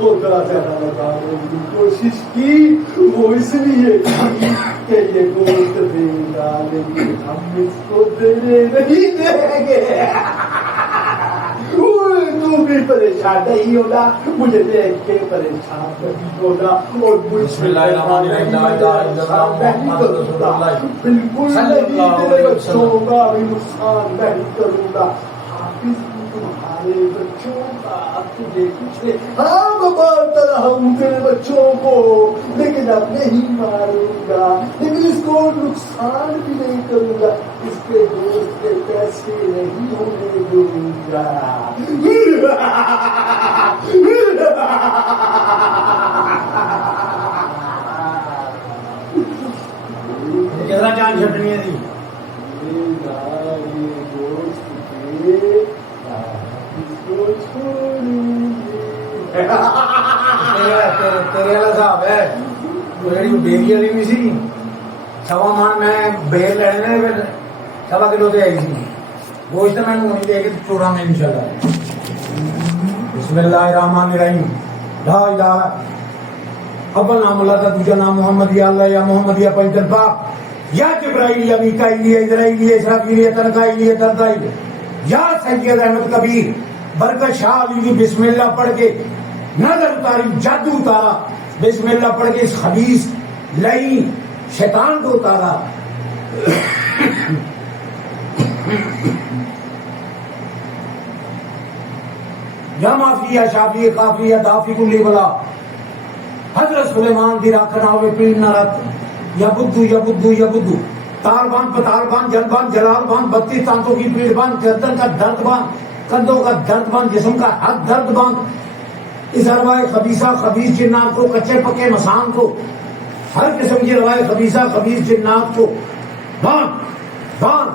خدا تعالیٰ نے کوشش کی وہ اس لیے کی کہ یہ گوشت دے گا لیکن ہم اس کو دینے نہیں دیں گے. تو بھی پریشان نہیں ہونا, مجھے دیکھ کے پریشان نہیں ہونا, اور بسم اللہ الرحمن الرحیم لا الہ الا اللہ محمد رسول اللہ بالکل نہیں تیرے بچوں کا بھی نقصان نہیں کروں گا. حافظ تمہارے بچوں کا تجھے کچھ نہیں, ہاں میں مارتا رہا ہوں تیرے بچوں کو لیکن اب نہیں ماروں گا, لیکن اس کو نقصان بھی نہیں کروں گا, اس کے دوست کے پیسے نہیں ہونے دوں گا. کتنا جان چھٹنی ہے جی تیرے والا صاحب ہے ڈیری والی بھی سی سوا مان میں بیر لینے سوا کلو سے آئی سی گوشت میں نہیں دے کے چورا میں انشاءاللہ. بسم اللہ الرحمن الرحیم لا الہ اول نام اللہ کا دوسرا نام محمد یا اللہ یا محمد یا پنجل پاک یا جبرائیل یا میکائیل یا اسرائیل یا اسرافیل یا تنکائیل یا تردائیل یا سید احمد کبیر برکت شاہ علی بسم اللہ پڑھ کے نظر اتاری, جادو اتارا, بسم اللہ پڑھ کے اس خبیث لئی شیطان کو اتارا. یا معافی یا شافی یا کافی یا دافی کلی بلا حضرت سلیمان دی راکھنا ہوئے پین نہ رات یا بدو یا بدو یا بدو تال بان پتال بان جل بان جلال بان 32 تانتوں کی پیڑ بان, گردن کا درد بان, کندھوں کا درد بان, جسم کا ہر درد بان, اس ارواح خبیثہ خبیث جنات کو, کچے پکے مسان کو, ہر قسم کی ارواح خبیثہ خبیث جنات کو بان بان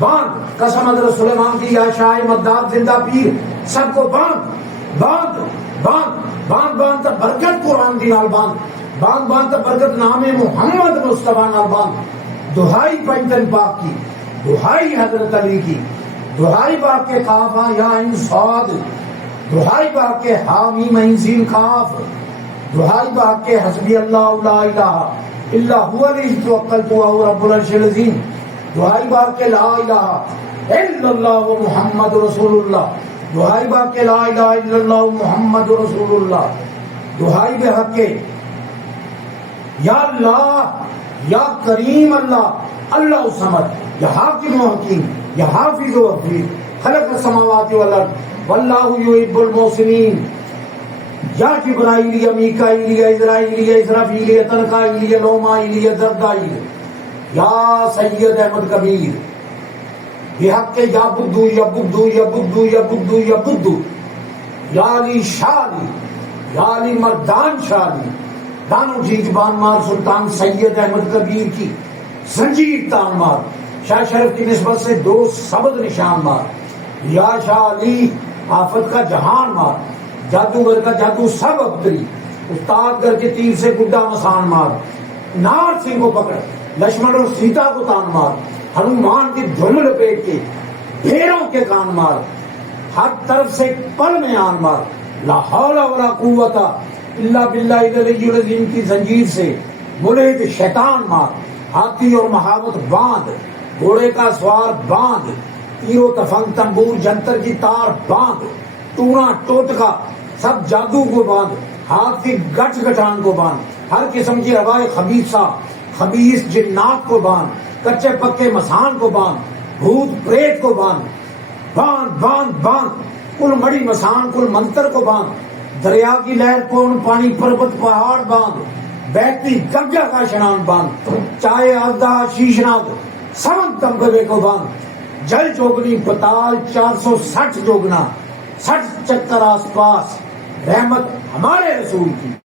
بان. قسم حضرت سلیمان کی یا شاہ مدار زندہ پیر سب کو باندھ باندھ باندھ باندھ باندھ تا برکت قرآن دی نال باندھ باندھ باندھ تا برکت نام محمد مصطفیٰ نال باندھ. دہائی پنجتن پاک کی, دہائی حضرت علی کی, دہائی پاک کے کافا یا ان صاد, دہائی پاک کے حامیم عین سین کاف, دہائی پاک کے حسبی اللہ لا الہ الا هو علیہ توکلت وهو رب العرش العظیم, دہائی پاک کے لا الہ الا اللہ محمد رسول اللہ, دہائی پاک کے لا الہ الا اللہ محمد رسول اللہ, دہائی بے حق کے یا اللہ یا کریم اللہ اللہ الصمد یا حاکم و حکیم یا حافظ و حفیظ خلق السماوات والارض واللہ یحب المحسنین. یا جبرائیل یا میکائیل یا اسرائیل یا اسرافیل یا تنکائیل یا لومائیل یا دردائیل یا سید احمد کبیر بحق کے یا بدو یا بدو یا بدو یا بدو یا بدو یا علی شاہ علی یا علی مردان شاہ علی دانو جیت بان مار سلطان سید احمد کبیر کی زنجیر تان مار, شاہ شرف کی نسبت سے 2 سبد نشان مار, یا شاہ علی آفت کا جہان مار, جادوگر کا جادو سب ابتری, استاد گر کے تیر سے گڈا مسان مار, نار سنگھ کو پکڑ لکشمن اور سیتا کو تان مار, ہنومان کی دھن لپیٹ کے بھیڑوں کے کان مار, ہر طرف سے پل میں آن مار, لا حول ولا قوت الا باللہ العلی العظیم کی زنجیر سے ملحد شیطان مار, ہاتھی اور مہاوت باندھ, گھوڑے کا سوار باندھ, تیر و تفنگ تنبور جنتر کی تار باندھ, ٹورا ٹوٹکا سب جادو کو باندھ, ہاتھ کی گٹھ گٹھان کو باندھ, ہر قسم کی روائے خبیثہ خبیث جنات کو باندھ, کچے پکے مسان کو باندھ, بھوت پریت کو باندھ باندھ باندھ باندھ, کل مڑی مسان کل منتر کو باندھ, دریا کی لہر کون پانی پربت پہاڑ باندھ, بہتی گنگا کا شنان باندھ, چائے آزدہ شیشناگ سمن تمغے کو باندھ, جل جوگنی پتال 460 جوگنا 60 چکر آس پاس, رحمت ہمارے رسول کی.